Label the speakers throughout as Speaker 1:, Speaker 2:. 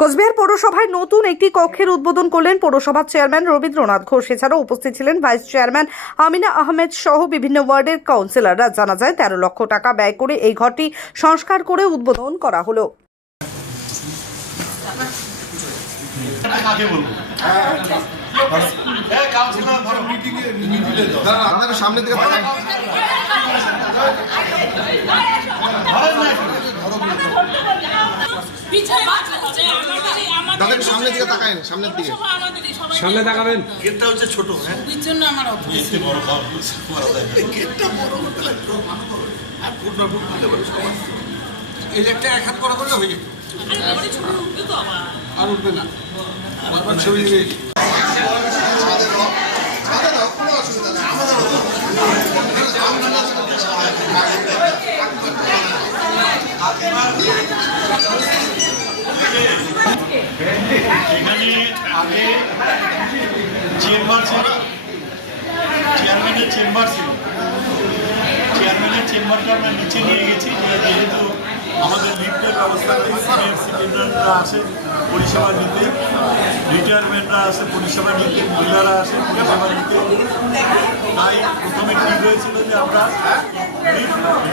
Speaker 1: কোচবিহার পৌরসভায় নতুন একটি কক্ষের উদ্বোধন করলেন পৌরসভার চেয়ারম্যান রবীন্দ্রনাথ ঘোষ। এছাড়াও উপস্থিত ছিলেন ভাইস চেয়ারম্যান আমিনা আহমেদ সহ বিভিন্ন ওয়ার্ডের কাউন্সিলররা। জানা যায় তেরো লক্ষ টাকা ব্যয় করে এই ঘরটি সংস্কার করে উদ্বোধন করা হলো।
Speaker 2: বলব হ্যাঁ
Speaker 3: সামনের দিকে দাদা সামনের দিকে তাকায়েন সামনের দিকে।
Speaker 4: সামনে তাকাবেন?
Speaker 2: গেটটা হচ্ছে ছোট হ্যাঁ।
Speaker 5: জন্য আমার অভ্যাস।
Speaker 2: গেটটি বড় করা করা যায় গেটটা বড় করতে লাগবে। আর ফুট না ফুট দিতে পারে সবাই।
Speaker 3: এই যে একটা এক হাত করা করলে হয়ে যেত
Speaker 5: আরে উঠবে
Speaker 3: না। বারবার ছবি নিয়ে
Speaker 2: আগে চেম্বার ছিল চেয়ারম্যানের চেম্বার ছিল। চেয়ারম্যানের চেম্বারটা আমরা নিচে নিয়ে গেছি। যেহেতু আমাদের লিফটের ব্যবস্থা সিনিয়র আসে পরিষেবা নিতে, রিটায়ারমেন্টরা আসে পরিষেবা নিতে, মহিলারা আসে পরিষেবা নিতে। তাই প্রথমে ঠিক হয়েছিল যে আমরা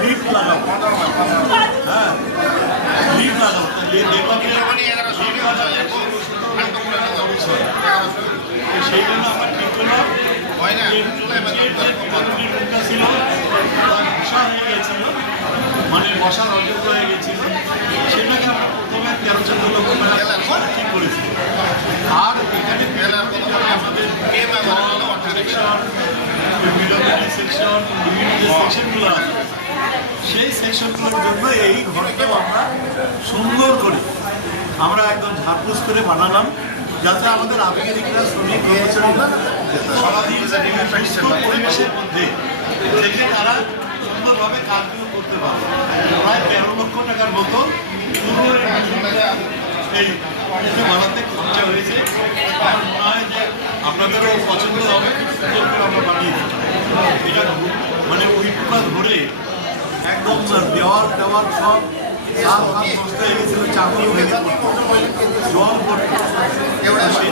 Speaker 2: লিফট লাগাবো। হ্যাঁ লিফট লাগাবো। দেখলাম যে লিফট লাগাবো অবশ্যই। তো সেই জন্য আমার ঠিক হলো যে নিচের যে কমিটির রুমটা ছিল তা বসা হয়ে গেছিল মানে বসার অযোগ্য হয়ে গেছিল সেটাকে আমরা প্রথমে তেরো চোদ্দ লক্ষ টাকা ঠিক করেছি। আর এখানে আমাদের সেকশন বিভিন্ন সেই সেকশনগুলোর জন্য এই ঘরকে আমরা সুন্দর করে আমরা একদম ঝাড়পোছ করে বানালাম, যাতে আমাদের আবেগিকরা, শ্রমিক, কর্মচারীরা সারাদিন পরিবেশের মধ্যে থেকে তারা সুন্দরভাবে কাজগুলো করতে পারবে। প্রায় তেরো লক্ষ টাকার মতো এই বানাতে খরচা হয়েছে। মনে হয় যে আপনাদেরও পছন্দ হবে আমরা বানিয়েছি এটা মানে ওই টুকা ধরে একদম দেওয়াল দেওয়াল সব সাত হাত নষ্ট হয়ে গেছিল চাকরি ভেঙে পড়তো জল পড়তো সেই